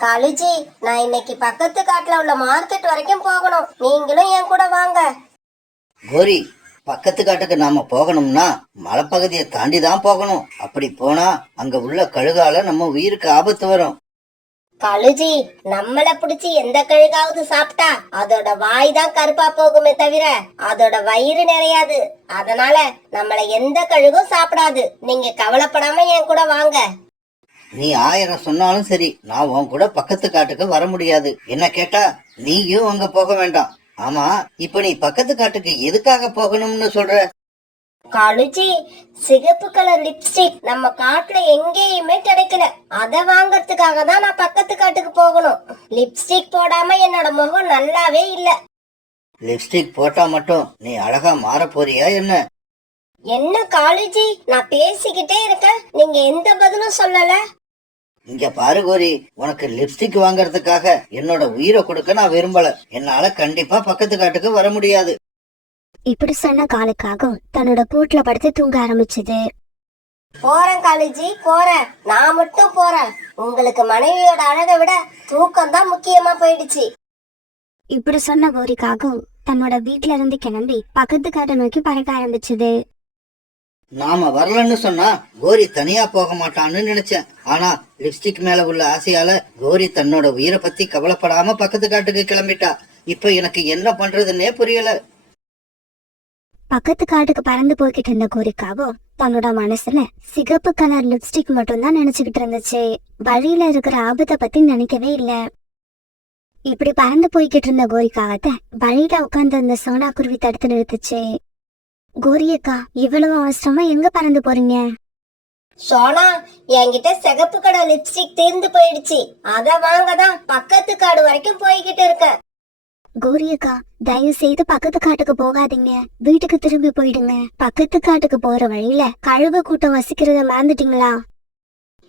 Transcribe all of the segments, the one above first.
காலுஜி, நான் இன்னைக்கு பக்கத்து காட்டுல உள்ள மார்க்கெட் வரைக்கும் போகணும். நீங்களும் என் கூட வாங்க. கோரி, பக்கத்து காட்டுக்கு நாம போகணும்னா மலைப்பகுதியை தாண்டி தான் போகணும். அப்படி போனா அங்க உள்ள கழுகால நம்ம உயிருக்கு ஆபத்து வரும். காலுஜி, நம்மள பிடிச்சி எந்த கழுகாவது சாப்பிட்டா அதோட வாய் தான் கருப்பா போகுமே தவிர அதோட வயிறு நிறையாது. அதனால நம்மள எந்த கழுகும் சாப்பிடாது. நீங்க கவலைப்படாம என் கூட வாங்க. நீ 1000 சொன்னாலும் சரி, நான் உன் கூட பக்கத்து காட்டுக்கு வர முடியாது. என்ன கேட்டா நீயும் அங்க போக வேண்டாம். ஆமா, இப்ப நீ பக்கத்து காட்டுக்கு எதுக்காக போகணும்னு சொல்ற? காலுஜி, சிகப்பு கலர் லிப்ஸ்டிக் நம்ம காட்டுல எங்கேயுமே கிடைக்கல. அத வாங்கறதுக்காக தான் நான் பக்கத்து காட்டுக்கு போகணும். லிப்ஸ்டிக் போடாம என்னோட முகம் நல்லாவே இல்ல. லிப்ஸ்டிக் போட்டா மட்டும் நீ அழகா மாற போறியா என்ன? என்ன காலுஜி, நான் பேசிக்கிட்டே இருக்கேன், நீங்க எந்த பதிலும் சொல்லல. இங்க பாரு கோரி, உனக்கு லிப்ஸ்டிக் வாங்கறதுக்காக என்னோட உயிரை கொடுக்க நான் விரும்பல. என்னால கண்டிப்பா பக்கத்து காட்டுக்கு வர முடியாது. இப்படி சொன்ன காலுக்காகவும் தன்னோட கூட்டுல படுத்து தூங்க ஆரம்பிச்சது. போறேன் காலுஜி, போறேன். நான் மட்டும் போறேன். உங்களுக்கு மனைவியோட அழகை விட தூக்கம் தான் முக்கியமா போயிடுச்சு. இப்படி சொன்ன கோரிக்காகவும் தன்னோட வீட்டுல இருந்து கிளம்பி பக்கத்து காட்டை நோக்கி பறக்க ஆரம்பிச்சது. நாம வரலன்னு சொன்னா கோரி தனியா போக மாட்டான்னு நினைச்சேன். ஆனா லிப்ஸ்டிக் மேல உள்ள ஆசையால கோரி தன்னோட உயிரை பத்தி கவலைப்படாம பக்கத்து காட்டுக்கு கிளம்பிட்டா. இப்ப எனக்கு என்ன பண்றதுன்னே புரியல. பக்கத்து காட்டுக்கு பறந்து போய்கிட்டு இருந்த கோரிக்காகவும் தன்னோட மனசுல சிகப்பு கலர் லிப்ஸ்டிக் மட்டும் தான் நினைச்சுக்கிட்டு இருந்துச்சு. வழியில இருக்கிற ஆபத்தை பத்தி நினைக்கவே இல்ல. இப்படி பறந்து போய்கிட்டு இருந்த கோரிக்காகத்தை வழியில உட்கார்ந்து இருந்த சோனா குருவி தடுத்து நிறுத்துச்சு. கோரியக்கா, இவ்வளவு அவசரமா எங்க பறந்து போறீங்க? சோனா, என்கிட்ட சிகப்பு கலர் லிப்ஸ்டிக் தீர்ந்து போயிடுச்சு. அத வாங்கதான் பக்கத்து காடு வரைக்கும் போய்கிட்டு இருக்கேன். கோரியக்கா, தயவு செய்து பக்கத்து காட்டுக்கு போகாதீங்க. வீட்டுக்கு திரும்பி போயிடுங்க. பக்கத்து காட்டுக்கு போற வழியில கழுகு கூட்டம் வசிக்கிறத மறந்துட்டீங்களா?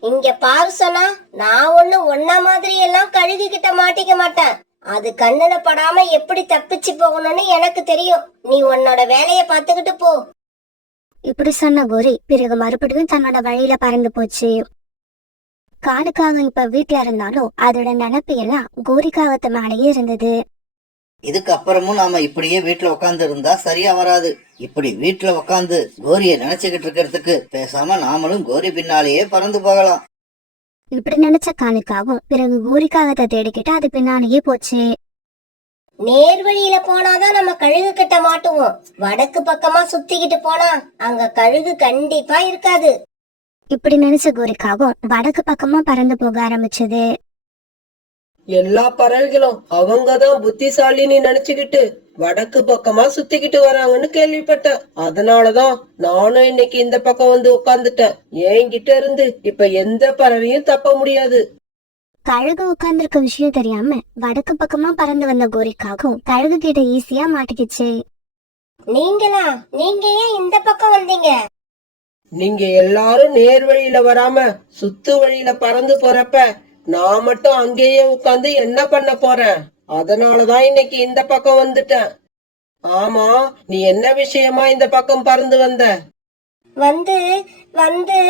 இங்க பாரு சோனா, நான் ஒன்ன மாதிரி எல்லாம் கழுகு கிட்ட மாட்டிக்க மாட்டேன். அது கண்ணுல படாம எப்படி தப்பிச்சு போகணும்னு எனக்கு தெரியும். நீ உன்னோட வேலைய பாத்துக்கிட்டு போ. இப்படி சொன்ன கோரி பிறகு மறுபடியும் தன்னோட வழியில பறந்து போச்சு. காலுக்காக இப்ப வீட்டுல இருந்தாலும் அதோட நினைப்பு எல்லாம் கோரிக்காகத்து மேலேயே இருந்தது. இதுக்கு அப்புறமும் நாம இப்படியே வீட்டுல உட்காந்து இருந்தா சரியா வராது. இப்படி வீட்டுல உட்காந்து கோரிய நினைச்சுக்கிட்டு இருக்கிறதுக்கு பேசாம நாமளும் கோரி பின்னாலேயே பறந்து போகலாம். இப்படி நினைச்ச காலுக்காகவும் பிறகு கோரிக்காகத்தை தேடிக்கிட்டு அது பின்னாலேயே போச்சு. நேர் வழியில போனாதான் நம்ம கழுகு கிட்ட மாட்டுவோம். வடக்கு பக்கமா சுத்திக்கிட்டு போனா அங்க கழுகு கண்டிப்பா இருக்காது. இப்படி நினைச்ச கோரிக்காகவும் வடக்கு பக்கமா பறந்து போக ஆரம்பிச்சது. எல்லா பறவைகளும் அவங்கதான் புத்திசாலின்னு நினைச்சுக்கிட்டு வடக்கு பக்கமா சுத்திக்கிட்டு வராங்கன்னு கேள்விப்பட்டேன். அதனாலதான் நானும் இன்னைக்கு இந்த பக்கம் வந்து உட்கார்ந்துட்டேன். என்கிட்ட இருந்து இப்ப எந்த பறவையும் தப்ப முடியாது. கழுகு உட்கார்ந்துருக்க விஷயம் தெரியாம வடக்கு பக்கமா பறந்து வந்த கோரிக்காகவும் கழுகு கிட்ட ஈஸியா மாட்டிக்கிச்சு. நீங்களா? நீங்க ஏன் இந்த பக்கம் வந்தீங்க? நீங்க எல்லாரும் நேர் வழியில வராம சுத்து வழியில பறந்து போறப்ப நான் மட்டும் அங்கேயே உட்கார்ந்து என்ன பண்ண போறேன்? அதனாலதான் இன்னைக்கு இந்த பக்கம் வந்துட்டேன். ஆமா, நீ என்ன விஷயமா இந்த பக்கம் பறந்து வந்த? வந்து வந்து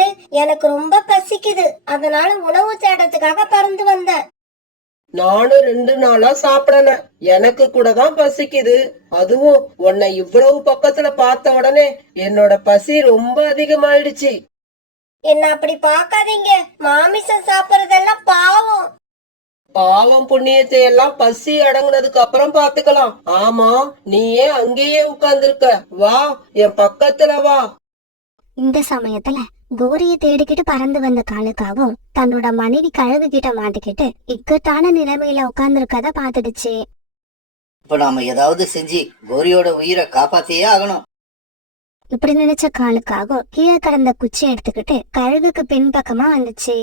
எனக்கு ரொம்ப பசிக்குது. அதனால உணவு தேடத்துக்காக பறந்து வந்தேன். நானும் 2 நாளா சாப்பிடல. எனக்கு கூட தான் பசிக்குது. அதுவும் உன்னை இவ்வளவு பக்கத்துல பார்த்த உடனே என்னோட பசி ரொம்ப அதிகமாயிடுச்சு. என்ன அப்படி பாக்காதீங்க. மாமிசம் சாப்பிடுறதெல்லாம் பாவம். பாவம் புண்ணியத்தை எல்லாம் பசி அடங்குனதுக்கு அப்புறம் பாத்துக்கலாம். ஆமா, நீ ஏன் அங்கேயே உட்கார்ந்துருக்க? வா, என் பக்கத்துல வா. இந்த சமயத்துல கோரிய தேடிக்கிட்டு பறந்து வந்த காலுக்காகவும் தன்னோட மனைவி கழுகு கிட்ட மாட்டிக்கிட்டு இக்கட்டான நிலைமையில உட்கார்ந்துருக்கத பாத்துடுச்சு. இப்ப நாம ஏதாவது செஞ்சு கோரியோட உயிரை காப்பாத்தியே ஆகணும். இப்படி நினைச்ச காலுக்காகவும் கீழே கடந்த குச்சி எடுத்துக்கிட்டு கழுகுக்கு பின்பக்கமா வந்துச்சு.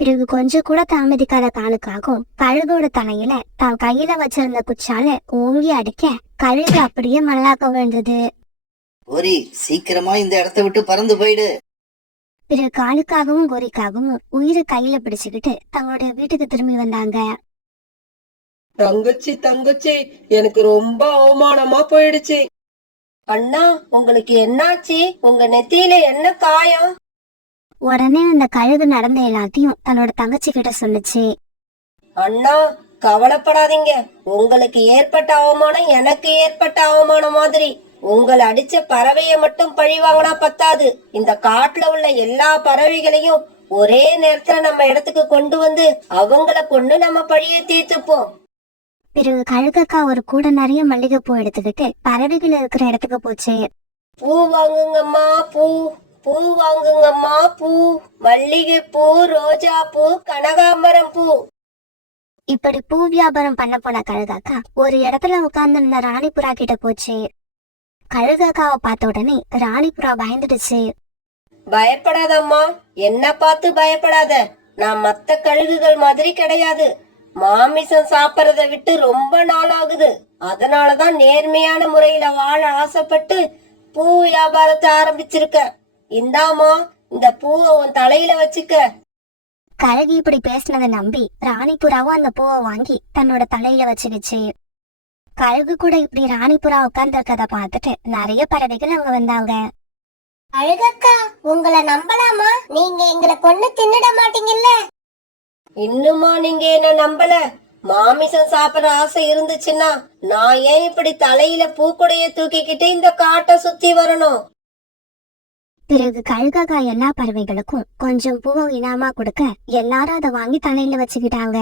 பிறகு கொஞ்சம் கூட தாமதிக்காத காலுக்காகவும் கழுகோட தலையில தான் கையில வச்சிருந்த குச்சால ஓங்கி அடிக்க கழுகு அப்படியே மல்லாக்க விழுந்தது. கோரி, சீக்கிரமா இந்த இடத்த விட்டு பறந்து போயிடு. பிறகு காலுக்காகவும் கோரிக்காகவும் உயிரை கையில பிடிச்சுக்கிட்டு தங்களோட வீட்டுக்கு திரும்பி வந்தாங்க. தங்கச்சி தங்கச்சி, எனக்கு ரொம்ப அவமானமா போயிடுச்சு. அண்ணா, உங்களுக்கு என்னாச்சு? உங்க நெத்தியில என்ன காயம்? உடனே அந்த கழுகு நடந்த எல்லாத்தையும் தன்னோட தங்கச்சி கிட்ட சொன்னுச்சு. அண்ணா கவலைப்படாதீங்க, உங்களுக்கு ஏற்பட்ட அவமானம் எனக்கு ஏற்பட்ட அவமானம் மாதிரி. உங்களை அடிச்ச பறவைய மட்டும் பழி வாங்கினா பத்தாது, இந்த காட்டுல உள்ள எல்லா பறவைகளையும் ஒரே நேரத்துல நம்ம இடத்துக்கு கொண்டு வந்து அவங்கள கொண்டு நம்ம பழிய தீர்த்துப்போம். பிறகு கழுகக்கா ஒரு கூட நிறைய மல்லிகைப்பூ எடுத்துக்கிட்டு பறவைகள் இருக்கிற இடத்துக்கு போச்சு. பூ வாங்குங்கம்மா பூ, பூ வாங்குங்கம்மா பூ, மல்லிகை பூ, ரோஜா பூ, கனகாம்பரம் பூ. இப்படி பூ வியாபாரம் பண்ண போன கழுகாக்கா ஒரு இடத்துல உட்கார்ந்து ராணிபுறா கிட்ட போச்சு. கழுகாக்காவை பார்த்த உடனே ராணிபுறா பயந்துடுச்சு. பயப்படாதம்மா, என்ன பார்த்து பயப்படாத. நான் மத்த கழுகுகள் மாதிரி கிடையாது. மாமிசம் சாப்பிடறத விட்டு ரொம்ப நாள் ஆகுது. அதனாலதான் நேர்மையான முறையில வாழ ஆசைப்பட்டு பூ வியாபாரத்தை ஆரம்பிச்சிருக்க. இந்தாமா, இந்த பூவை உன் தலையில வச்சுக்க. கழுகு இப்படி பேசினதை நம்பி ராணிபுறாவும் அந்த பூவை வாங்கி தன்னோட தலையில வச்சுக்கிச்சு. கழுகு கூட இப்படி ராணிபுறா உட்கார்ந்து இருக்கதை பார்த்துட்டு நிறைய பறவைகள் அங்க வந்தாங்க. அழகக்கா, உங்களை நம்பலாமா? நீங்க எங்களை கொண்டு தின்னுட மாட்டீங்கல்ல? இன்னுமா நீங்க என்ன நம்பல? மாமிசம் சாப்பிட ஆசை இருந்துச்சுன்னா நான் ஏன் இப்படி தலையில பூக்குடைய தூக்கிக்கிட்டு இந்த காட்டை சுத்தி வரணும்? பிறகு கழுகாக்கா எல்லா பறவைகளுக்கும் கொஞ்சம் பூவை இனாமா கொடுக்க எல்லாரும் அதை வாங்கி தலையில வச்சுக்கிட்டாங்க.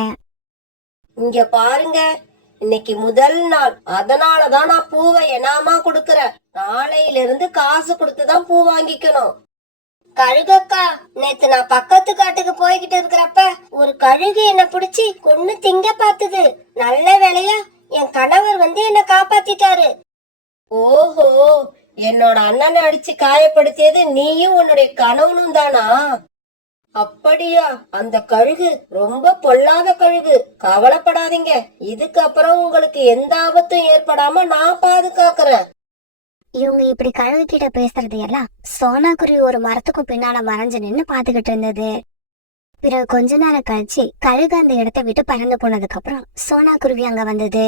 இங்க பாருங்க, இன்னைக்கு முதல் நாள், அதனாலதான் நான் பூவை இனாமா கொடுக்கறேன். நாளையில இருந்து காசு கொடுத்துதான் பூ வாங்கிக்கணும். கழுகக்கா, நேத்து நான் பக்கத்து காட்டுக்கு போய்கிட்டு இருக்கிறப்ப ஒரு கழுகு என்ன பிடிச்சி கொன்னு திங்க பார்த்தது. நல்ல வேலையா என் கணவர் வந்து என்ன காப்பாத்திட்டாரு. ஓஹோ, என்னோட அண்ணனை அடிச்சு காயப்படுத்தியது நீயும் உன்னுடைய கணவனும் தானா? அப்படியா? அந்த கழுகு ரொம்ப பொல்லாத கழுகு. கவலைப்படாதீங்க, இதுக்கப்புறம் உங்களுக்கு எந்த ஆபத்தும் ஏற்படாம நான் பாதுகாக்கிறேன். இவங்க இப்படி கழுகு கிட்ட பேசுறது எல்லாம் சோனா குருவி ஒரு மரத்துக்கும் பின்னால மறைஞ்சு நின்னு பாத்துக்கிட்டு இருந்தது. பிறகு கொஞ்ச நேரம் கழிச்சு கழுகு அந்த இடத்தை விட்டு பறந்து போனதுக்கு அப்புறம் சோனா குருவி அங்க வந்தது.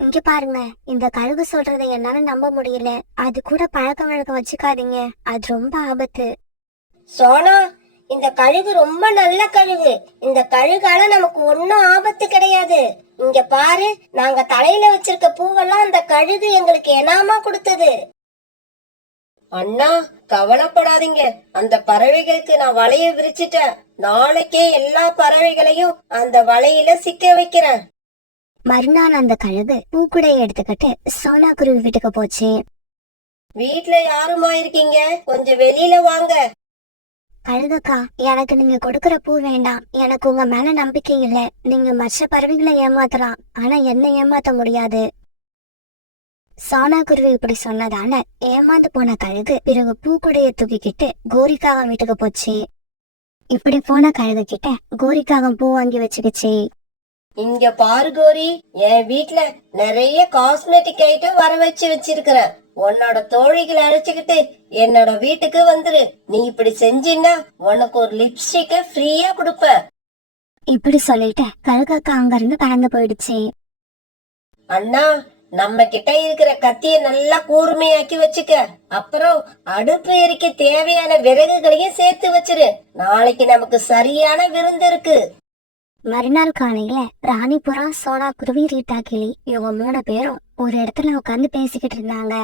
இங்க பாருங்க, இந்த கழுகு சொல்றதை என்னால நம்ப முடியல. அது கூட பழக்க வழக்கம் வச்சுக்காதீங்க, அது ரொம்ப ஆபத்து. சோனா, இந்த கழுகு ரொம்ப நல்ல கழுகு. இந்த கழுகால நமக்கு ஒன்னும் ஆபத்து கிடையாது. இங்க பாரு, நாங்க தலையில வச்சிருக்க பூவெல்லாம் அந்த கழுகு எங்களுக்கு எனாமா கொடுத்தது. அண்ணா கவலைப்படாதீங்க, அந்த பறவைகளுக்கு நான் வலைய விரிச்சிட்டேன். நாளைக்கே எல்லா பறவைகளையும் அந்த வலையில சிக்க வைக்கிறேன். மறுநாள் அந்த கழுகு பூக்குடைய எடுத்துக்கிட்டு சோனா குருவி வீட்டுக்கு போச்சு. வீட்ல யாருமா இருக்கீங்க? கொஞ்சம் வெளியில வாங்க. கழுகக்கா, எனக்கு நீங்க கொடுக்கற பூ வேண்டாம். எனக்கு உங்க மேல நம்பிக்கை இல்ல. நீங்க மற்ற பறவைகளை ஏமாத்தலாம், ஆனா என்ன ஏமாத்த முடியாது. சோனா குருவி இப்படி சொன்னதால ஏமாந்து போன கழுகு பிறகு பூக்குடைய தூக்கிக்கிட்டு கோரிக்காக வீட்டுக்கு போச்சு. இப்படி போன கழுகு கிட்ட கோரிக்காக பூ வாங்கி வச்சுக்கிச்சு. இங்க பாரு கோரி, என் வீட்ல நிறைய காஸ்மெட்டிக் ஐட்டம் வர வச்சிருக்கிறேன். உன்னோட தோழிகளை அழைச்சுக்கிட்டு என்னோட வீட்டுக்கு வந்துரு. நீ இப்படி செஞ்சின்னா உனக்கு ஒரு லிப்ஸ்டிக்க ஃப்ரீயா கொடுப்ப. இப்படி சொல்லிட்டு கழுகக்கா அங்க இருந்து பறந்து போயிடுச்சு. அண்ணா, நம்ம கிட்ட இருக்கிற கத்திய நல்லா கூர்மையாக்கி வச்சுக்க. அப்புறம் அடுப்பு எரிக்க தேவையான விறகுகளையும் சேர்த்து வச்சிரு. நாளைக்கு நமக்கு சரியான விருந்து இருக்கு. மறுநாள் காலையில ராணிபுறா, சோனா குருவி, ரீட்டா கிளி இவங்க 3 பேரும் ஒரு இடத்துல உட்காந்து பேசிக்கிட்டு இருந்தாங்க.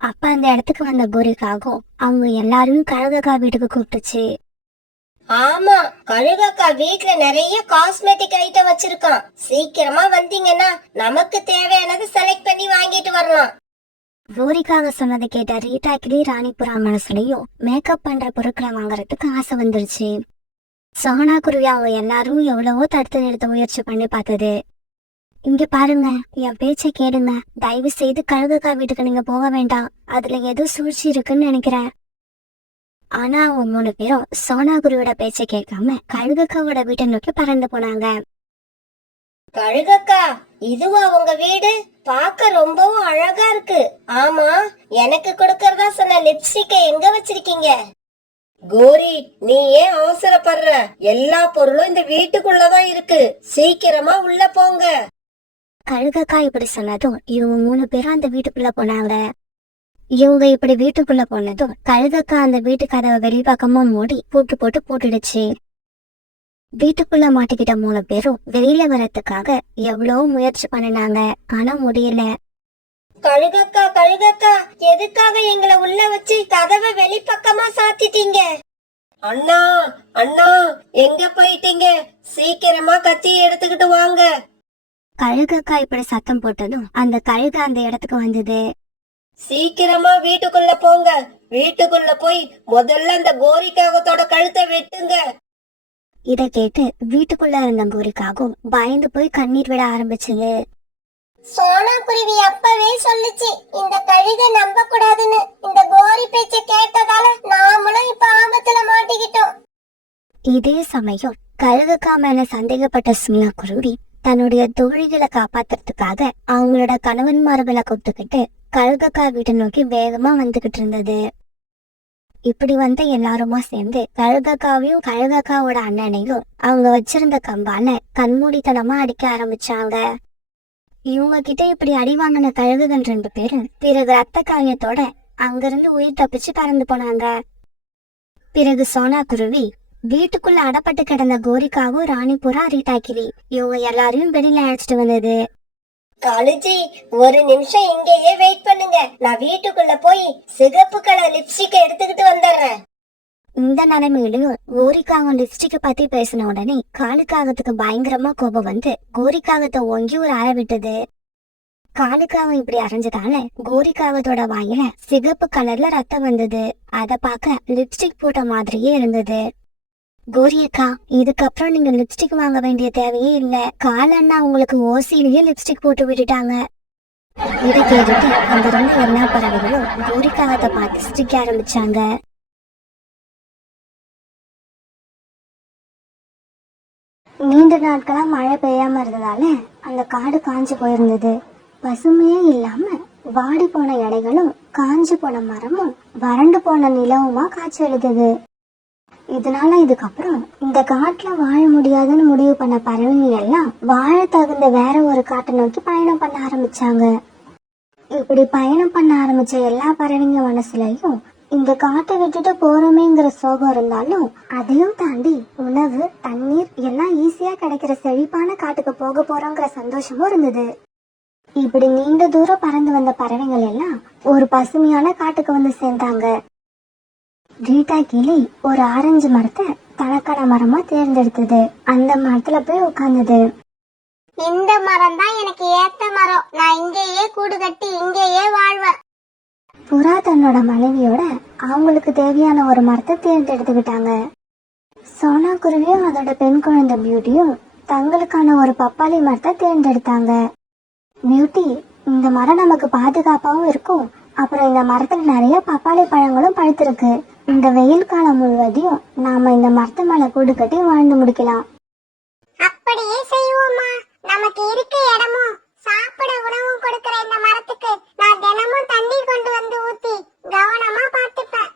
அப்ப அந்த இடத்துக்கு வந்த கோரிக்காகும் அவங்க எல்லாரும் கழுகக்கா வீட்டுக்கு கூப்பிட்டுச்சு. ஆமா, கழுகக்கா வீட்ல நிறைய காஸ்மெட்டிக் ஐட்டம் வச்சிருக்கான். சீக்கிரமா வந்தீங்கன்னா நமக்கு தேவையானது செலக்ட் பண்ணி வாங்கிட்டு வரலாம். கோரிக்காக சொன்னதை கேட்ட ரீட்டா கிளி, ராணிபுறா மனசுலயும் மேக்கப் பண்ற பொருட்களை வாங்குறதுக்கு ஆசை வந்துருச்சு. சோனா குருவி அவங்க எல்லாரும் எவ்வளவோ தடுத்து நிறுத்த முயற்சி பண்ணி பார்த்தது. இங்க பாருங்க, என் பேச்ச கேளுங்க. தயவு செய்து கழுகக்கா வீட்டுக்கு நீங்க போக வேண்டாம். அதுல ஏதோ சூழ்ச்சி இருக்குன்னு நினைக்கிறேன். ஆனா அவங்க 3 பேரும் சோனா குருவியோட பேச்ச கேட்காம கழுகக்காவோட வீட்டை நோக்கி பறந்து போனாங்க. கழுகக்கா, இதுவா உங்க வீடு? பார்க்க ரொம்பவும் அழகா இருக்கு. ஆமா, எனக்கு கொடுக்கறதா சொன்ன லிப்ஸ்டிக்க எங்க வச்சிருக்கீங்க? கோரி, நீ ஏன் அவசரப்படுற? எல்லா பொருளும் இந்த வீட்டுக்குள்ளதான் இருக்கு. சீக்கிரமா உள்ள போங்க. கழுகக்கா இப்படி சொன்னதும் இவங்க 3 பேரும் அந்த வீட்டுக்குள்ள போனாங்க. இவங்க இப்படி வீட்டுக்குள்ள போனதும் கழுகக்கா அந்த வீட்டு கதவை வெளிப்பக்கமா மூடி பூட்டு போட்டுடுச்சு. வீட்டுக்குள்ள மாட்டிக்கிட்ட 3 பேரும் வெளியில வரத்துக்காக எவ்வளவு முயற்சி பண்ணினாங்க, ஆனா முடியல. கழுகக்கா கழுகக்கா, எதுக்காக எங்களை உள்ள வச்சு கதவை வெளிப்பக்கமா சாத்திட்டீங்க? அண்ணா அண்ணா, எங்க போயிட்டீங்க? சீக்கிரமா கத்தி எடுத்துக்கிட்டு வாங்க. கழுகக்கா இப்படி சத்தம் போட்டதும் அந்த கழுகு அந்த இடத்துக்கு வந்தது. சீக்கிரமா வீட்டுக்குள்ள போங்க. வீட்டுக்குள்ள போய் முதல்ல அந்த கோரிக்காகத்தோட கழுத்தை வெட்டுங்க. இத கேட்டு வீட்டுக்குள்ள இருந்த கோரிக்காகும் பயந்து போய் கண்ணீர் விட ஆரம்பிச்சது. சோனா குருவி அப்பவே சொல்லுச்சு, இந்த கழுதை நம்ப கூடாதுன்னு. இந்த கோரி பேச்ச கேட்டதால நாமளும் இப்ப ஆபத்துல மாட்டிக்கிட்டோம். இதே சமயம் கழுகுக்கா மேல சந்தேகப்பட்ட சோனா குருவி தன்னுடைய தோழிகளை காப்பாத்துறதுக்காக அவங்களோட கணவன்மார்களை கூப்பிட்டுக்கிட்டு கழுகக்கா வீட்டை நோக்கி வேகமா வந்துகிட்டு இருந்தது. இப்படி வந்த எல்லாருமா சேர்ந்து கழுகக்காவையும் கழுகக்காவோட அண்ணனையும் அவங்க வச்சிருந்த கம்பால கண்மூடித்தனமா அடிக்க ஆரம்பிச்சாங்க. இவங்க கிட்ட இப்படி அடி வாங்கின கழுகுகள் 2 பேரும் பிறகு ரத்த காயத்தோட அங்கிருந்து உயிர் தப்பிச்சு பறந்து போனாங்க. பிறகு சோனா குருவி வீட்டுக்குள்ள அடப்பட்டு கிடந்த கோரிக்காவும் ராணிபுரா ரீட்டாக்கிரி இவங்க எல்லாரையும் வெளியில அழைச்சிட்டு வந்தது. காலுஜி, ஒரு நிமிஷம் இங்கேயே வெயிட் பண்ணுங்க. நான் வீட்டுக்குள்ள போய் சிகப்பு கலர் லிப்ஸ்டிக் எடுத்துக்கிட்டு வந்துடுறேன். இந்த நிலைமையிலயும் கோரிக்காகம் லிப்ஸ்டிக் பத்தி பேசின உடனே காலுக்காகத்துக்கு பயங்கரமா கோபம் வந்து கோரிக்காகத்தை ஓங்கி ஒரு அறை விட்டது. காலுக்காகம் இப்படி அரைஞ்சதால கோரிக்காகத்தோட வாயில சிகப்பு கலர்ல ரத்தம் வந்தது. அத பார்க்க லிப்ஸ்டிக் போட்ட மாதிரியே இருந்தது. கோரியக்கா, இதுக்கப்புறம் நீங்க லிப்ஸ்டிக் வாங்க வேண்டிய தேவையே இல்ல. காலண்ணா உங்களுக்கு ஓசிலேயே லிப்ஸ்டிக் போட்டு விட்டுட்டாங்க. இத கேட்டுட்டு அங்க இருந்த எல்லா பறவைகளும் கோரிக்காகத்தை பார்த்து சிரிக்க ஆரம்பிச்சாங்க. நீண்ட நாட்களா மழை பெய்யாம இருந்ததால அந்த காடு காஞ்சு போயிருந்தது. பசுமையே இல்லாம வாடி போன இலைகளும் காஞ்சு போன மரமும் வறண்டு போன நிலவுமா காட்சி எழுதுது. இதனால இதுக்கப்புறம் இந்த காட்டுல வாழ முடியாதுன்னு முடிவு பண்ண பறவைங்க எல்லாம் வாழ தகுந்த வேற ஒரு காட்டை நோக்கி பயணம் பண்ண ஆரம்பிச்சாங்க. இப்படி பயணம் பண்ண ஆரம்பிச்ச எல்லா பறவைங்க மனசுலயும் இந்த காட்டை விட்டுட்டு போறோமேங்கிற சோகம் இருந்தாலும் அதையும் தாண்டி உணவு தண்ணீர் எல்லாம் ஈஸியா கிடைக்கிற செழிப்பான காட்டுக்கு போக போறோங்கிற சந்தோஷமும் இருந்தது. இப்படி நீண்ட தூரம் பறந்து வந்த பறவைகள் எல்லாம் ஒரு பசுமையான காட்டுக்கு வந்து சேர்ந்தாங்க. ரீட்டா கிளி ஒரு ஆரஞ்சு மரத்தை தனக்கான மரமா தேர்ந்தெடுத்தது. அந்த மரத்துல போய் உட்கார்ந்தது. இந்த மரம் தான் எனக்கு ஏத்த மரம். நான் இங்கேயே கூடு கட்டி இங்கேயே வாழ்வேன். புறா தன்னோட மனைவியோட அவங்களுக்கு தேவையான ஒரு மரத்தை தேர்ந்தெடுத்துக்கிட்டாங்க. சோனா குருவியும் அதோட பெண் குழந்தை பியூட்டியும் தங்களுக்கான ஒரு பப்பாளி மரத்தை தேர்ந்தெடுத்தாங்க. பியூட்டி, இந்த மரம் நமக்கு பாதுகாப்பாவும் இருக்கும். அப்புறம் இந்த மரத்துல நிறைய பப்பாளி பழங்களும் பழுத்திருக்கு. இந்த வெயில் காலம் முழுவதையும் நாம இந்த மரத்து மேல கூடு கட்டி வாழ்ந்து முடிக்கலாம். அப்படியே செய்வோமா? நமக்கு இருக்க இடமும் சாப்பிட உணவும் கொடுக்கிற இந்த மரத்துக்கு நான் தினமும் தண்ணீர் கொண்டு வந்து ஊத்தி கவனமா பார்த்துப்பேன்.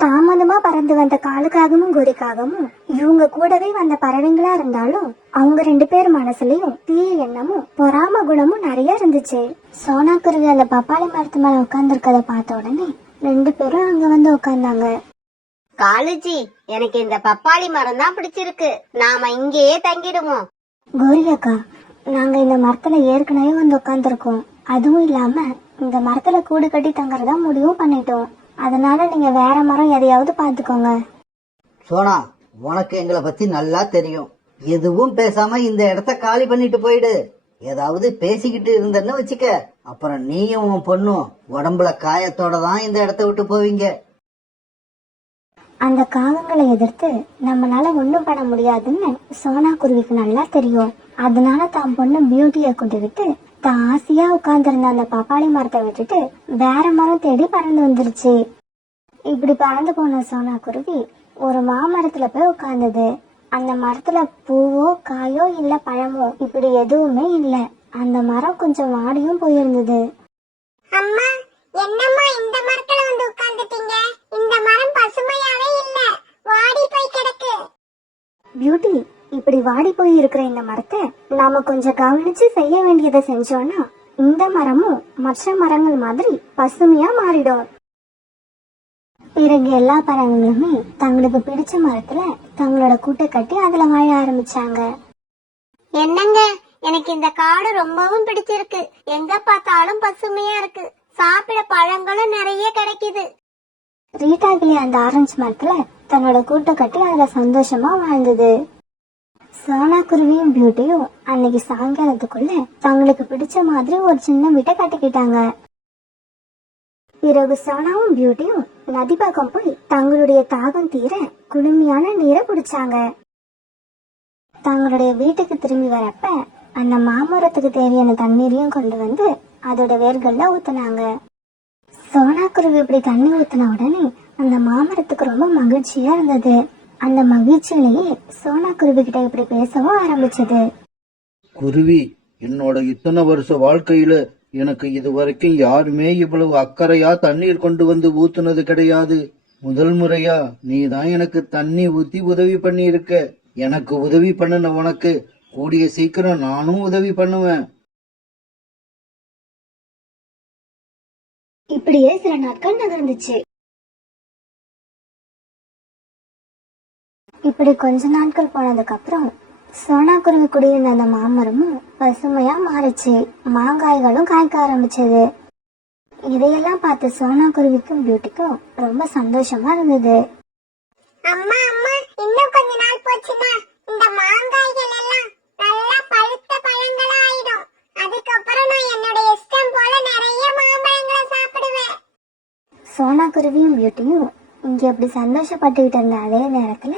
தாமதமா பறந்து வந்த காலுக்காகவும் கோரிக்காகவும் இவங்க கூடவே வந்த பறவைங்களா இருந்தாலும் அவங்க 2 பேர் மனசுலயும் தீய எண்ணமும் பொறாம குணமும் நிறைய இருந்துச்சு. சோனா குருவி அந்த பப்பாளி மரத்து மேல உட்கார்ந்து இருக்கத பார்த்த உடனே 2 பேரும் அங்க வந்து உட்கார்ந்தாங்க. காலுஜி, எனக்கு இந்த பப்பாளி மரம் தான் பிடிச்சிருக்கு. நாம இங்கேயே தங்கிடுவோம். கோரியக்கா, நாங்க இந்த மரத்துல ஏற்கனவே வந்து உட்கார்ந்துருக்கோம். அதுவும் இல்லாம இந்த மரத்துல கூடு கட்டி தங்கறதா முடிவும் பண்ணிட்டோம். அதனால நீங்க வேற மரம் எதையாவது பாத்துக்கோங்க. சோனா, உனக்கு எங்களை பத்தி நல்லா தெரியும். எதுவும் பேசாம இந்த இடத்த காலி பண்ணிட்டு போயிடு. ஏதாவது பேசிக்கிட்டு இருந்தன்னு வச்சுக்க, அப்புறம் நீயும் உன் பொண்ணும் உடம்புல காயத்தோட தான் இந்த இடத்த விட்டு போவீங்க. அந்த காகங்களை எதிர்த்து நம்மளால ஒண்ணும் பண்ண முடியாதுன்னு சோனா குருவிக்கு நல்லா தெரியும். அதனால தான் பொண்ணு பியூட்டியை கூட்டிக்கிட்டு தான் ஆசையா உட்கார்ந்துருந்த அந்த பப்பாளி மரத்தை விட்டுட்டு வேற மரம் தேடி பறந்து வந்துருச்சு. இப்படி பறந்து போன சோனா குருவி ஒரு மாமரத்துல போய் உட்கார்ந்தது. அந்த மரத்துல பூவோ காயோ இல்ல பழமோ இப்படி எதுவுமே இல்ல. அந்த மரம் கொஞ்சம் வாடியும் போயிருந்தது. அம்மா, என்னம்மா இந்த மரத்துல வந்து உட்கார்ந்துட்டீங்க? இந்த மரம் பசுமையாவே இல்ல, வாடி போய் கிடக்கு. பியூட்டி, இப்படி வாடி போய் இருக்கிற இந்த மரத்தை நாம கொஞ்சம் கவனிச்சு செய்ய வேண்டியதை செஞ்சோம்னா இந்த மரமும் மற்ற மரங்கள் மாதிரி பசுமையா மாறிடும். பிறகு எல்லா பறவைகளுமே தங்களுக்கு பிடிச்ச மரத்துல தங்களோட கூட்டை கட்டி அதுல வாழ ஆரம்பிச்சாங்க. என்னங்க, எனக்கு இந்த காடு ரொம்பவும் பிடிச்சிருக்கு. எங்க பார்த்தாலும் பசுமையா இருக்கு. சாப்பிட பழங்களும் நிறைய கிடைக்குது. ரீட்டா கிளி அந்த ஆரஞ்சு மரத்துல தன்னோட கூட்டை கட்டி அதுல சந்தோஷமா வாழ்ந்தது. சோனா குருவியும் பியூட்டியும் அன்னைக்கு சாயங்காலத்துக்குள்ள தங்களுக்கு பிடிச்ச மாதிரி ஒரு சின்ன வீட்டை கட்டிக்கிட்டாங்க. பிறகு சோனாவும் பியூட்டியும் நதி பக்கம் போய் தங்களுடைய தாகம் தீர குளுமையான நீரை குடிச்சாங்க. தங்களுடைய வீட்டுக்கு திரும்பி வரப்ப அந்த மாமரத்துக்கு தேவையான தண்ணீரையும் கொண்டு வந்து அதோட வேர்கள்ல ஊத்துனாங்க. சோனா குருவி இப்படி தண்ணி ஊத்தின உடனே அந்த மாமரத்துக்கு ரொம்ப மகிழ்ச்சியா இருந்தது. அந்த மகிழ்ச்சியிலேயே சோனா குருவி கிட்ட இப்படி பேசவும் ஆரம்பிச்சது. குருவி, என்னோட இத்தனை வருஷ வாழ்க்கையில எனக்கு இதுவரைக்கும் யாருமே இவ்வளவு அக்கறையா தண்ணீர் கொண்டு வந்து ஊத்துனது கிடையாது. முதல் முறையா நீ தான் எனக்கு தண்ணி ஊத்தி உதவி பண்ணி இருக்க. எனக்கு உதவி பண்ணுன உனக்கு கூடிய சீக்கிரம் நானும் உதவி பண்ணுவேன். இப்படியே சில நாட்கள் நகர்ந்துச்சு. இப்படி கொஞ்ச நாட்கள் போனதுக்கு அப்புறம் சோனா குருவி குடியிருந்த அந்த மாமரமும் பசுமையா மாறிச்சு. மாங்காய்களும் காய்க்க ஆரம்பிச்சது. இதையெல்லாம் பார்த்து சோனா குருவிக்கும் பியூட்டிக்கும் ரொம்ப சந்தோஷமா இருந்தது. அம்மா அம்மா, இன்னும் கொஞ்ச நாள் போச்சுன்னா இந்த மாங்காய்கள் எல்லாம் நல்லா பழுத்த பழங்களா ஆயிடும். அதுக்கப்புறம் நான் என்னோட இஷ்டம் போல நிறைய மாம்பழங்களை சாப்பிடுவேன். சோனா குருவியும் பியூட்டியும் இங்க அப்படி சந்தோஷப்பட்டுக்கிட்டு இருந்த அதே நேரத்துல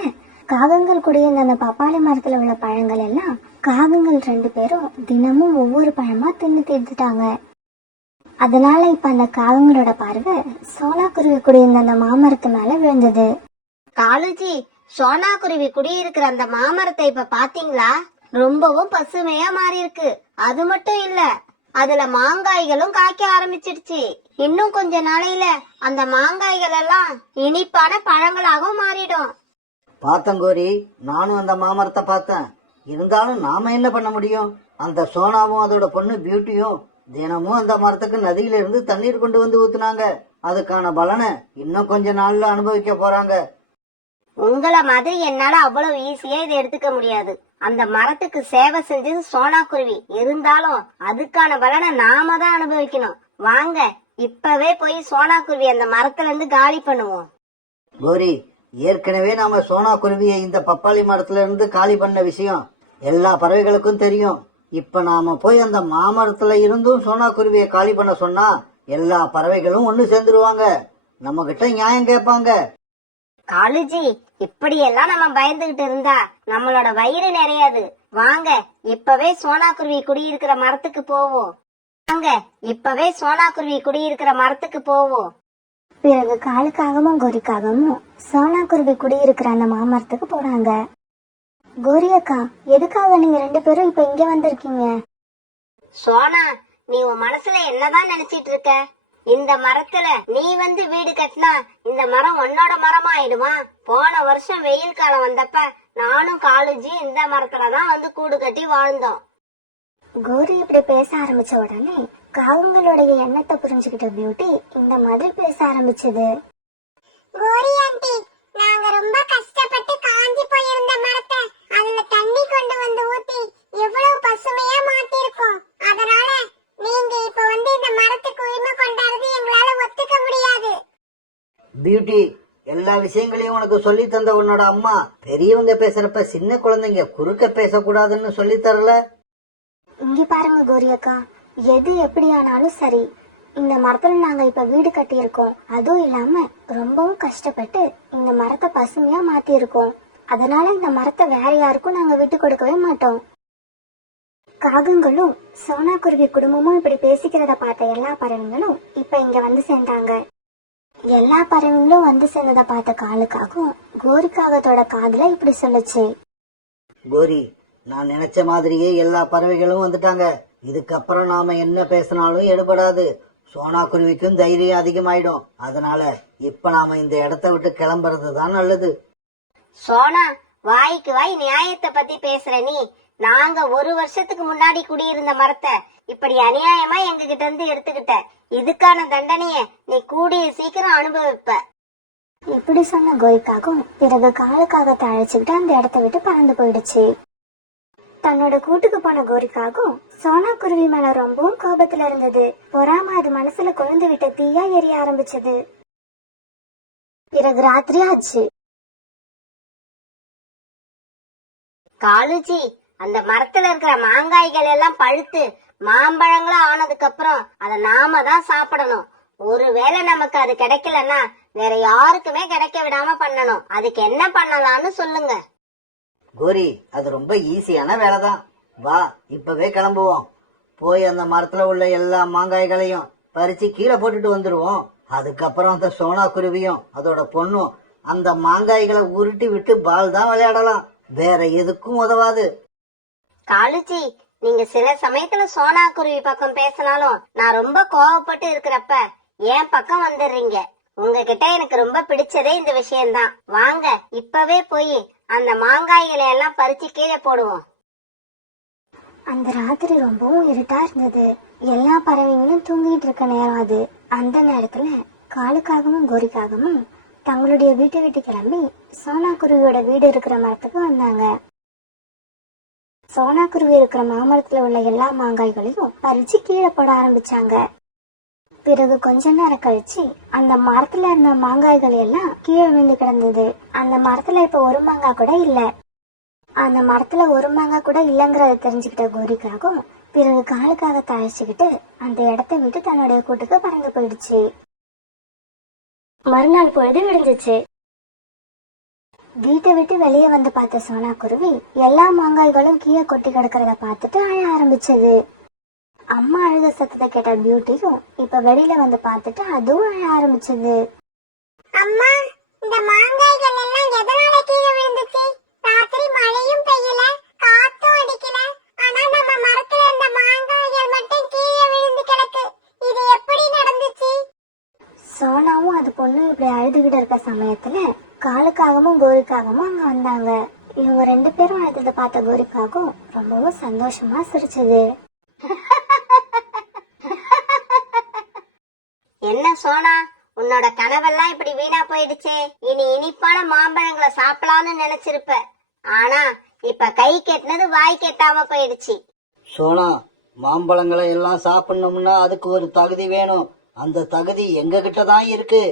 காகங்கள் குடியிருந்த அந்த பப்பாளி மரத்துல உள்ள பழங்கள் எல்லாம் காகங்கள் 2 பேரும் தினமும் ஒவ்வொரு பழமா தின்னு தீர்த்துட்டாங்க. அதனால இப்ப அந்த காகங்களோட பார்வை சோனா குருவி குடியிருந்த அந்த மாமரத்து மேல விழுந்தது. காலுஜி, சோனா குருவி குடியிருக்கிற அந்த மாமரத்தை இப்ப பாத்தீங்களா? ரொம்பவும் பசுமையா மாறி இருக்கு. அது மட்டும் இல்ல, அதுல மாங்காய்களும் காய்க்க ஆரம்பிச்சிடுச்சு. இன்னும் கொஞ்ச நாளையில அந்த மாங்காய்கள் எல்லாம் இனிப்பான பழங்களாகவும் மாறிடும். பார்த்தங்கோரி, நானும் அந்த மாமரத்தை பார்த்தேன். இருந்தாலும் நாம என்ன பண்ண முடியும்? அந்த சோனாவும் அதோட பொண்ணு பியூட்டியும் தினமும் அந்த மரத்துக்கு நதியில இருந்து தண்ணீர் கொண்டு வந்து ஊத்துனாங்க. அதுக்கான பலனை இன்னும் கொஞ்ச நாள்ல அனுபவிக்க போறாங்க. உங்கள மாதிரி என்னால அவ்வளவு ஈஸியா இதை எடுத்துக்க முடியாது. அந்த மரத்துக்கு சேவை செஞ்சது சோனா குருவி. இருந்தாலும் அதுக்கான பலனை நாம தான் அனுபவிக்கணும். வாங்க, இப்பவே போய் சோனா குருவி அந்த மரத்துல இருந்து காலி பண்ணுவோம். கோரி, ஏற்கனவே நாம சோனா குருவியை இந்த பப்பாளி மரத்துல இருந்து காலி பண்ண விஷயம் எல்லா பறவைகளுக்கும் தெரியும். இப்ப நாம போய் அந்த மாமரத்துல இருந்தும் சோனா குருவியை காலி பண்ண சொன்னா எல்லா பறவைகளும் ஒண்ணு சேர்ந்துருவாங்க. நம்ம கிட்ட நியாயம் கேட்பாங்க. காலுஜி, இப்படியெல்லாம் நம்ம பயந்துகிட்டு இருந்தா நம்மளோட வயிறு நிறையாது. வாங்க, இப்பவே சோனா குருவி குடியிருக்கிற மரத்துக்கு போவோம். வாங்க, இப்பவே சோனா குருவி குடியிருக்கிற மரத்துக்கு போவோம். பிறகு காலுக்காகவும் கோரிக்காகவும் சோனா குருவி குடியிருக்கிற அந்த மாமரத்துக்கு போறாங்க. கோரி அக்கா, எதுக்காக நீங்க 2 பேரும் இப்ப இங்க வந்திருக்கீங்க? சோனா, நீ உன் மனசுல என்னதான் நினைச்சிட்டு இருக்க? இந்த மரத்துல நீ வந்து வீடு கட்டினா இந்த மரம் உன்னோட மரமா ஆயிடுமா? போன வருஷம் வெயில் காலம் வந்தப்ப நானும் காலுஜி இந்த மரத்துலதான் வந்து கூடு கட்டி வாழ்ந்தோம். கோரி இப்படி பேச ஆரம்பிச்ச உடனே காகங்களுடைய எண்ணத்தை புரிஞ்சுக்கிட்ட பியூட்டி இந்த மாதிரி பேச ஆரம்பிச்சது. கோரி ஆண்டி, நாங்க ரொம்ப கஷ்டப்பட்டு காஞ்சி போயிருந்த மரத்தை அதுல தண்ணி கொண்டு வந்து ஊத்தி எவ்வளவு பசுமையா மாத்திருக்கோம். அதனால நீங்க இப்ப வந்து இந்த மரத்துக்கு உரிமை கொண்டாடுறது எங்களால ஒத்துக்க முடியாது. பியூட்டி, எல்லா விஷயங்களையும் உனக்கு சொல்லி தந்த உன்னோட அம்மா பெரியவங்க பேசுறப்ப சின்ன குழந்தைங்க குறுக்க பேசக்கூடாதுன்னு சொல்லி தரல. இங்க பாருங்க கோரி அக்கா, எது எப்படியானாலும் சரி, இந்த மரத்துல நாங்க இப்ப வீடு கட்டி இருக்கோம். அதுவும் இல்லாம ரொம்பவும் கஷ்டப்பட்டு இந்த மரத்தை பசுமையா மாத்தி இருக்கோம். அதனால இந்த மரத்தை வேற யாருக்கும் நாங்க விட்டு கொடுக்கவே மாட்டோம். காகங்களும் சோனா குருவி குடும்பமும் இப்படி பேசிக்கிறத பார்த்த எல்லா பறவைகளும் இப்ப இங்க வந்து சேர்ந்தாங்க. எல்லா பறவைகளும் வந்து சேர்ந்ததை பார்த்த காலுக்காகவும் கோரிக்காகத்தோட காதுல இப்படி சொல்லுச்சு. கோரி, நான் நினைச்ச மாதிரியே எல்லா பறவைகளும் வந்துட்டாங்க. இதுக்கப்புறம் நாம என்ன பேசினாலும் எடுபடாது. சோனா குருவிக்கும் தைரியம் அதிகமாயிடும். அதனால இப்ப நாம இந்த இடத்த விட்டு கிளம்புறது தான் நல்லது. சோனா, வாய்க்கு வாய் நியாயத்தை பத்தி பேசுற நீ. நாங்க 1 வருஷத்துக்கு முன்னாடி குடியிருந்த மரத்தை இப்படி அநியாயமா எங்க கிட்ட இருந்து எடுத்துக்கிட்ட. இதுக்கான தண்டனைய நீ கூடிய சீக்கிரம் அனுபவிப்ப. இப்படி சொன்ன கோரிக்காகும் பிறகு காலுக்காகத்தை அழைச்சுக்கிட்டு அந்த இடத்த விட்டு பறந்து போயிடுச்சு. தன்னோட கூட்டுக்கு போன கோரிக்காகும் சோனா குருவி மேல ரொம்பவும் கோபத்துல இருந்தது. பொறாம அது மனசுல கொழுந்து விட்ட தீயா எரிய ஆரம்பிச்சது. பிறகு ராத்திரி ஆச்சு. காலுஜி, அந்த மரத்துல இருக்கிற மாங்காய்கள் எல்லாம் பழுத்து மாம்பழங்களா ஆனதுக்கு அப்புறம் அதை நாம தான் சாப்பிடணும். ஒருவேளை நமக்கு அது கிடைக்கலன்னா வேற யாருக்குமே கிடைக்க விடாம பண்ணணும். அதுக்கு என்ன பண்ணலாம்னு சொல்லுங்க. கோரி, அது ரொம்ப ஈஸியான வேலைதான். வா, இப்பவே கிளம்புவோம். போய் அந்த மரத்துல உள்ள எல்லா மாங்காய்களையும் பறிச்சு கீழே போட்டுட்டு வந்துருவோம். அதுக்கப்புறம் அந்த சோனா குருவியும் அதோட பொண்ணும் அந்த மாங்காய்களை உருட்டி விட்டு பால் தான் விளையாடலாம். வேற எதுக்கும் உதவாது. காலுஜி, நீங்க சில சமயத்துல சோனா குருவி பக்கம் பேசினாலும் நான் ரொம்ப கோவப்பட்டு இருக்கிறப்ப என் பக்கம் வந்துடுறீங்க. உங்ககிட்ட எனக்கு ரொம்ப பிடிச்சதே இந்த விஷயம்தான். வாங்க இப்பவே போய் அந்த மாங்காய்களை எல்லாம் பறிச்சு கீழே போடுவோம். அந்த ராத்திரி ரொம்பவும் இருட்டா இருந்தது. எல்லா பறவைங்களும் தூங்கிட்டு இருக்க நேரம் அது. அந்த நேரத்துல காலுக்காகவும் கோரிக்காகவும் தங்களுடைய வீட்டை விட்டு கிளம்பி சோனா குருவியோட வீடு இருக்கிற மரத்துக்கு வந்தாங்க. சோனா குருவி இருக்கிற மாமரத்துல உள்ள எல்லா மாங்காய்களையும் பறிச்சு கீழே போட ஆரம்பிச்சாங்க. பிறகு கொஞ்ச நேரம் கழிச்சு அந்த மரத்துல இருந்த மாங்காய்கள் எல்லாம் கீழே விழுந்து கிடந்தது. அந்த மரத்துல இப்ப ஒரு மாங்காய் கூட இல்ல. அந்த மரத்துல ஒரு மாங்காய் கூட இல்லைங்கிறத தெரிஞ்சுக்கிட்ட கோரிக்காகும் பிறகு காலுக்காக தழைச்சுக்கிட்டு அந்த இடத்த விட்டு தன்னுடைய கூட்டுக்கு பறந்து போயிடுச்சு. மறுநாள் பொழுது விடிஞ்சிச்சு. வீட்டை விட்டு வெளியே வந்து பார்த்த சோனா குருவி எல்லா மாங்காய்களும் கீழே கொட்டி கிடக்கிறத பார்த்துட்டு அழ ஆரம்பிச்சது. அம்மா அழுத சத்தத்தை கேட்ட பியூட்டியும் இப்ப வெளியில வந்து பார்த்துட்டு அதுவும் அழ ஆரம்பிச்சது. அம்மா, இந்த மாங்காய்கள் எல்லாம் எதனால கீழே விழுந்துச்சு? ராத்திரி மழையும் பெய்யல, காத்தும் அடிக்கல. ஆனா நம்ம மரத்துல இருந்த மாங்காய்கள் மட்டும் கீழே விழுந்து கிடக்கு. இது எப்படி நடந்துச்சு? சோனாவும் அது பொண்ணும் இப்படி அழுதுகிட்டு இருக்க சமயத்துல காலுக்காகவும் கோரிக்காகவும் அங்க வந்தாங்க. இவங்க ரெண்டு பேரும் அழுததை பார்த்த கோரிக்காகவும் ரொம்பவும் சந்தோஷமா சிரிச்சது. என்ன சோனா, உன்னோட கனவெல்லாம் இப்படி வீணா போயிடுச்சே. இனி இனிப்பான மாம்பழங்களை சாப்பிடலாம்னு நினைச்சிருப்ப. ஆனா இப்ப கை கெட்டினது வாய் கெட்டாம போயிடுச்சு. சோனா, மாம்பழங்களை எல்லாம் சாப்பிடணும்னா அதுக்கு ஒரு தகுதி வேணும். அந்த தகுதி எங்க கிட்ட தான் இருக்கு.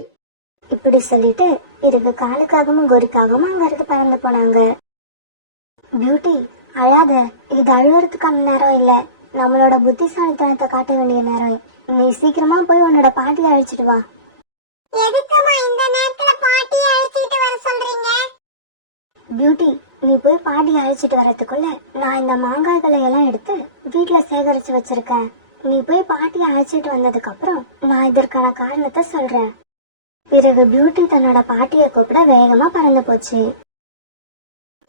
இப்படி சொல்லிட்டு பிறகு காலுக்காகவும் கோரிக்காகவும் அங்க இருந்து பறந்து போனாங்க. பியூட்டி, அழாத. இது அழுவுறதுக்கான நேரம் இல்ல, நம்மளோட புத்திசாலித்தனத்தை காட்ட வேண்டிய நேரம். நீ சீக்கிரமா போய் உன்னோட பாட்டியை அழைச்சிட்டு வா. எதுக்குமா இந்த நேரத்துல பாட்டியை அழைச்சிட்டு வர சொல்றீங்க? பியூட்டி, நீ போய் பாட்டியை அழைச்சிட்டு வர்றதுக்குள்ள நான் இந்த மாங்காய்களை எல்லாம் எடுத்து வீட்டுல சேகரிச்சு வச்சிருக்கேன். நீ போய் பாட்டியை அழைச்சிட்டு வந்ததுக்கு அப்புறம் நான் இதற்கான காரணத்தை சொல்றேன். பிறகு பியூட்டி தன்னோட பாட்டியை கூப்பிட வேகமா பறந்து போச்சு.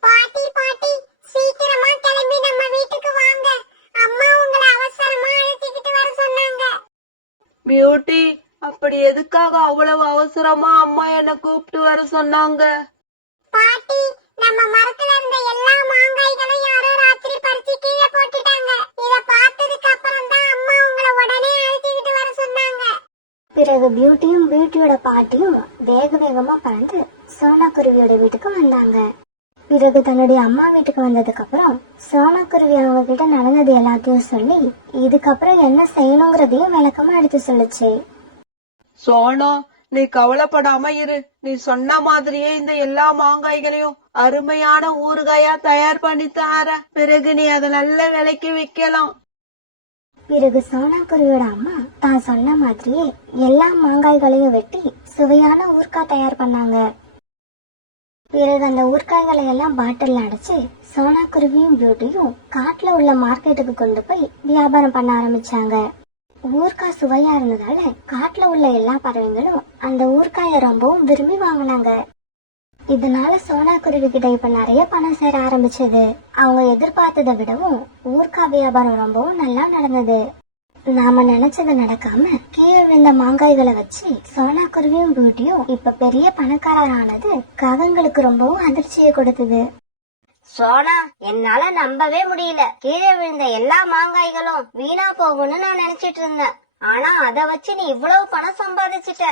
பாட்டி பாட்டி, சீக்கிரமா கிளம்பி நம்ம வீட்டுக்கு வாங்க. அம்மா உங்களை அவசரமா அழைச்சிக்கிட்டு வர சொன்னாங்க. பியூட்டி, அப்படி எதுக்காக அவ்வளவு அவசரமா அம்மா என்ன கூப்பிட்டு வர சொன்னாங்க? பாட்டி, நம்ம மரத்துல இருந்த எல்லா மாங்காய்களும் யாரோ ராத்திரி பறிச்சு கீழே போட்டுட்டாங்க. இத பார்த்ததுக்கு அப்புறம் தான் அம்மா உங்களை உடனே அழைச்சிக்கிட்டு வர சொன்னாங்க. பிறகு பியூட்டியும் பியூட்டியோட பாட்டியும் வேக வேகமா பறந்து சோனா குருவியோட வீட்டுக்கு வந்தாங்க. பிறகு தன்னுடைய அம்மா வீட்டுக்கு வந்ததுக்கு அப்புறம் சோனா குருவி அவங்க கிட்ட நடந்தது எல்லாத்தையும் சொல்லி இதுக்கப்புறம் என்ன செய்யணுங்கிறதையும் விளக்கமா எடுத்து சொல்லுச்சு. சோனா, நீ கவலைப்படாம இரு. நீ சொன்ன மாதிரியே இந்த எல்லா மாங்காய்களையும் அருமையான ஊறுகாயா தயார் பண்ணி தார. பிறகு நீ அதை நல்ல விலைக்கு விற்கலாம். பிறகு சோனா குருவியோட அம்மா தான் சொன்ன மாதிரியே எல்லா மாங்காய்களையும் வெட்டி சுவையான ஊறுகாய் தயார் பண்ணாங்க. பிறகு அந்த ஊறுகாய்களை எல்லாம் பாட்டில் அடைச்சு சோனா குருவியும் பியூட்டியும் காட்டுல உள்ள மார்க்கெட்டுக்கு கொண்டு போய் வியாபாரம் பண்ண ஆரம்பிச்சாங்க. ஊறுகாய் சுவையா இருந்ததால காட்டுல உள்ள எல்லா பறவைங்களும் அந்த ஊறுகாயை ரொம்பவும் விரும்பி வாங்கினாங்க. இதனால சோனா குருவி கிட்ட இப்ப நிறைய பணம் சேர ஆரம்பிச்சது. அவங்க எதிர்பார்த்ததை விடவும் ஊறுகாய் வியாபாரம் ரொம்பவும் நல்லா நடந்தது. நாம நினைச்சது நடக்காம கீழே விழுந்த மாங்காய்களை வச்சு சோனா குருவியும் பியூட்டியும் இப்ப பெரிய பணக்காரரானது காகங்களுக்கு ரொம்பவும் அதிர்ச்சியை கொடுத்தது. சோனா, என்னால நம்பவே முடியல. கீழே விழுந்த எல்லா மாங்காய்களும் வீணா போகும்னு நான் நினைச்சிட்டு இருந்தேன். ஆனா அத வச்சு நீ இவ்வளவு பணம் சம்பாதிச்சிட்ட.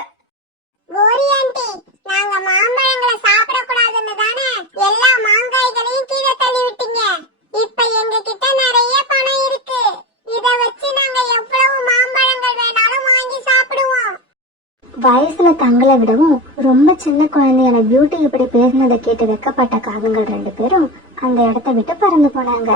கோரி ஆண்டி, நாங்க மாம்பழங்களை சாப்பிடக்கூடாதுன்னு தானே எல்லா மாங்காய்களையும் கீழே தள்ளி விட்டீங்க. இப்ப எங்க கிட்ட நிறைய பணம் இருக்கு. இத வச்சு நாங்க எவ்வளவு மாம்பழங்கள் வேணாலும் வாங்கி சாப்பிடுவோம். வயசுல தங்களை விடவும் ரொம்ப சின்ன குழந்தையான பியூட்டி இப்படி பேசினதை கேட்டு வெக்கப்பட்ட காகங்கள் 2 பேரும் அந்த இடத்த விட்டு பறந்து போனாங்க.